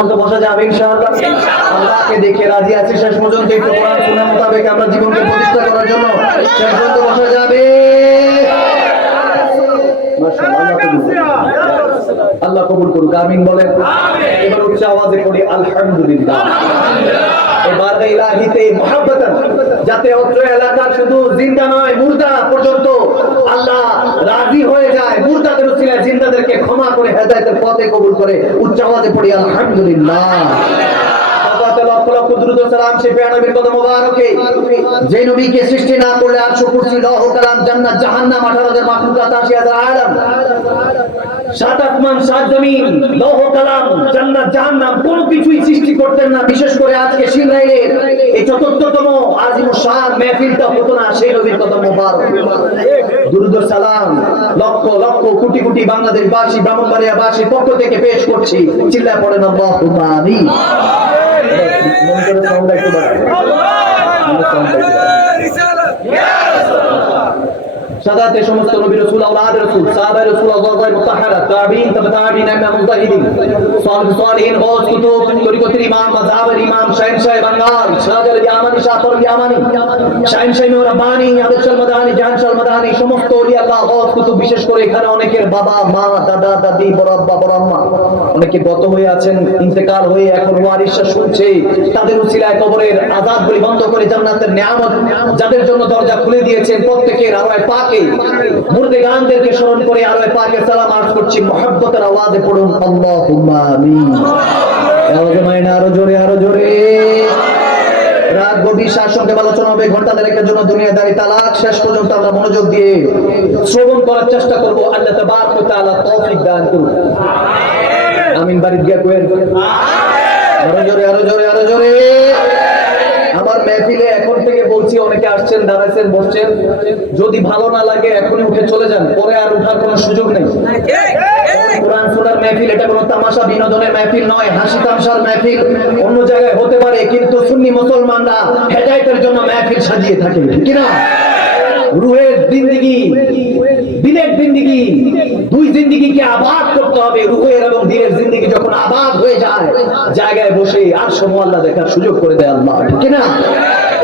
পর্যন্ত বসা যাবে ইনশাআল্লাহ। আল্লাহকে দেখে রাজি আছি শেষ পর্যন্ত একটু কোরআন শোনা মোতাবেক আমরা জীবনকে প্রতিষ্ঠা করার জন্য শেষ পর্যন্ত বসা যাবে। আল্লাহ কবুল। করুক, আমিন বলেন। এবার উচ্চ আওয়াজে করি আলহামদুলিল্লাহ। যাতে অত্র এলাকা শুধু জিন্দা নয়, মুর্দা পর্যন্ত আল্লাহ রাজি হয়ে যায় মুর্দাদের উচিলায় জিন্দাদেরকে ক্ষমা করে হেদায়েতের পথে কবুল করে, উচ্চ আওয়াজে পড়ি, আলহামদুলিল্লাহ। লক্ষ দ্রুত সে সৃষ্টি না করলে সাত আসমান, সাত জমিন, লৌহ কালাম, জান্নাত, জাহান্নাম, কোনো কিছুই সৃষ্টি করতেন না। বিশেষ করে আজকে সিংরাইলের এই চতুর্থতম আজিম শাহ মেহফিলটা হতো না, সেই নবীর কত মোবারক। দুরুদ সালাম, লক্ষ লক্ষ, কোটি কোটি বাংলাদেশ বাসী ব্রাহ্মণবাড়িয়া বাসীর পক্ষ থেকে পেশ করছি। চিল্লায় পড়েন না আমিন মন করে সাউন্ড একটু বাড়ান মনে sound টা একটু সাদাতে সমস্ত নবী রাসূল, আওলাদ রাসূল সাহাবা রাসূল আল্লাহর মুতাহহারা তাবিঈন তাবে আম্মা মুজাহিদিন, সালিহ সালিহিন গৌস কুতুব, তরিকতের ইমাম, মাযহাবের ইমাম সাহেব বাঙ্গাল শাহজাল ইয়ামানি শাহর ইয়ামানি শাহিন সাহেব রাব্বানি আবদুল মাদানি জাহান শাহ সমস্ত ওলি আল্লাহ গৌস কুতুব, বিশেষ করে এখানে অনেকের বাবা, মা, দাদা, দাদি, বড় আব্বা, বড় আম্মা, অনেকে গত হয়ে আছেন, ইন্তেকাল হয়ে এখন ওয়ারিসা শুনছে, তাদের উসিলায় কবরের আযাব গুলি বন্ধ করে জান্নাতের নিয়ামত, যাদের জন্য দরজা খুলে দিয়েছেন প্রত্যেকের আরোয় পাকে মুর্দে গানদেরকে স্মরণ করে আরোয় পাকে সালাম আর্জ করছি, মহব্বতের আওয়াজে পড়ুন, আল্লাহুম্মা আমিন। আওয়াজে মাইনা আরও জোরে আরও জোরে। রাত গভীর শ্বাস সঙ্গে আলোচনা হবে ঘণ্টা দেড়েকের জন্য দুনিয়াদারি তালাক শেষ পর্যন্ত আমরা মনোযোগ দিয়ে শ্রবণ করার চেষ্টা করব। আল্লাহ তাবারক ওয়া তাআলা তৌফিক দান করুন। আমিন বাড়ি গিয়া কোয়েন আরও জোরে আরও জোরে আরও জোরে। আমার মেহফিলে বলছি, অনেকে আসছেন দাঁড়াচ্ছেন বসছেন। যদি ভালো না লাগে, এখনই উঠে চলে যান। পরে আর উঠার কোনো সুযোগ নেই। কোরআন শোনার এটা কোনো তামাশা, বিনোদনের নয়। হাসি তামশার অন্য জায়গায় হতে পারে, কিন্তু সুন্নি মুসলমানরা জন্য সাজিয়ে থাকে কি না রুহের জিন্দিগি, দিনের জিন্দিগি, দুই জিন্দিগিকে আবাদ করতে হবে। রুহের এবং দিনের জিন্দিগি যখন আবাদ হয়ে যায়, জায়গায় বসে আর সময় আল্লাহ দেখার সুযোগ করে দেয় আল্লাহ, ঠিক না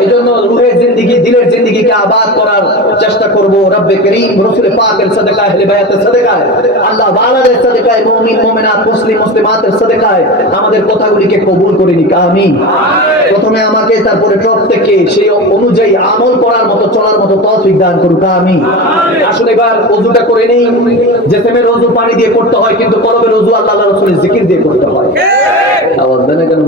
এই জন্য রুহের জিন্দিগি দিনের জিন্দিগিকে আবাদ করার চেষ্টা করব। রব্বে করিম রসুল পাকের সাদেকায় আহলে বায়াতের সাদেকায় আল্লাহ ওয়ালাদের সাদেকায় মুমিন মুমিনাত মুসলিম মুসলিমাতের সাদেকায় আমাদের কথাগুলিকে কবুল করে নিক। আমিন। প্রথমে আমাকে তারপরে প্রত্যেককে সেই অনুযায়ী আমল করার মতো চলার মতো তৌফিক দান করুক। আমিন। আসলে এবার ওযুটা করে নেই। যে তেমে রোজু পানি দিয়ে করতে হয় কিন্তু কলবের রোজু আল্লাহ রাসূলের জিকির দিয়ে করতে হয়। আওয়াজ দেন কেন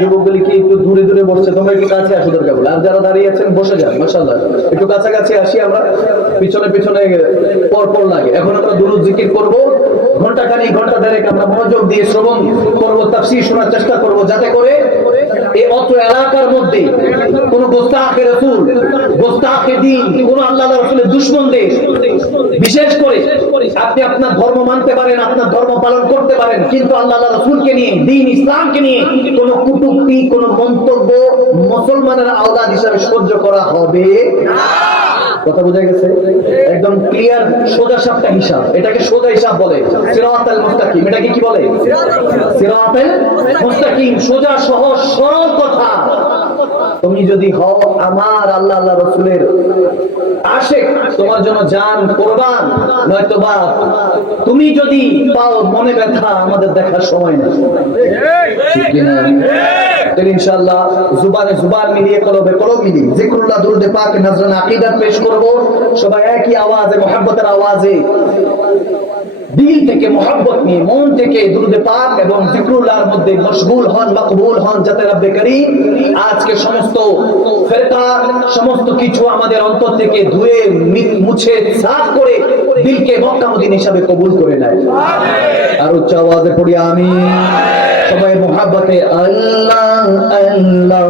যুবকগুলি কি একটু দূরে দূরে বসছে? তোমরা একটু কাছে আসো দরকার বলে আর যারা দাঁড়িয়ে আছেন, বসে যান মাসাল্লাহ একটু কাছাকাছি আসি আমরা। পিছনে পিছনে পর পর লাগে। এখন আমরা দুরুদ জিকির করব। ঘণ্টা খানি ঘণ্টা দেড়েক আমরা মনোযোগ দিয়ে শ্রবণ করব, তাফসীর শোনার চেষ্টা করব, যাতে করে এই অত এলাকার মধ্যে কোন কোন আল্লাহ বিশেষ করে আপনি আপনার ধর্ম মানতে পারেন, আপনার ধর্ম পালন করতে পারেন, কিন্তু আল্লাহ নিয়ে ইসলামকে নিয়ে কুটুক্তি, কোন মন্তব্য মুসলমানের আওলাদ হিসাবে সহ্য করা হবে কথা বোঝা গেছে? একদম ক্লিয়ার সোজা সাপটা হিসাব, এটাকে সোজা হিসাব বলে। সিরাতাল মুস্তাকিম, এটাকে কি বলে? সিরাতাল মুস্তাকিম, সোজা সহজ সরল কথা। তুমি যদি হও আমার আল্লাহ আল্লাহ রসুলের আশেক, তোমার জন্য জান, কোরবান নয়তো বা তুমি যদি পাও মনে ব্যথা, আমাদের দেখার সময় কিনা? ইনশাআল্লাহ জুবানে জুবান মিলিয়ে কলবে কলব মিলিয়ে জিক্রুল্লাহ দুরুদে পাক নজরান আকীদাত পেশ করব। সবাই একই আওয়াজে, মোহাব্বতের আওয়াজে। দিল থেকে মোহাব্বত নিয়ে মন থেকে দুরুদে পাক এবং জিক্রুল্লাহর মধ্যে মশগুল হন মকবুল হন যাতে রব্বে করিম। আজকে সমস্ত ফেরকা সমস্ত কিছু আমাদের অন্তর থেকে ধুয়ে মুছে সাফ করে দিলকে মক্কা মদিন হিসাবে কবুল করে নেয়। আর উচ্চ আওয়াজে পড়ি আমি সবাই মোহাব্বতে আল্লাহ আল্লাহ।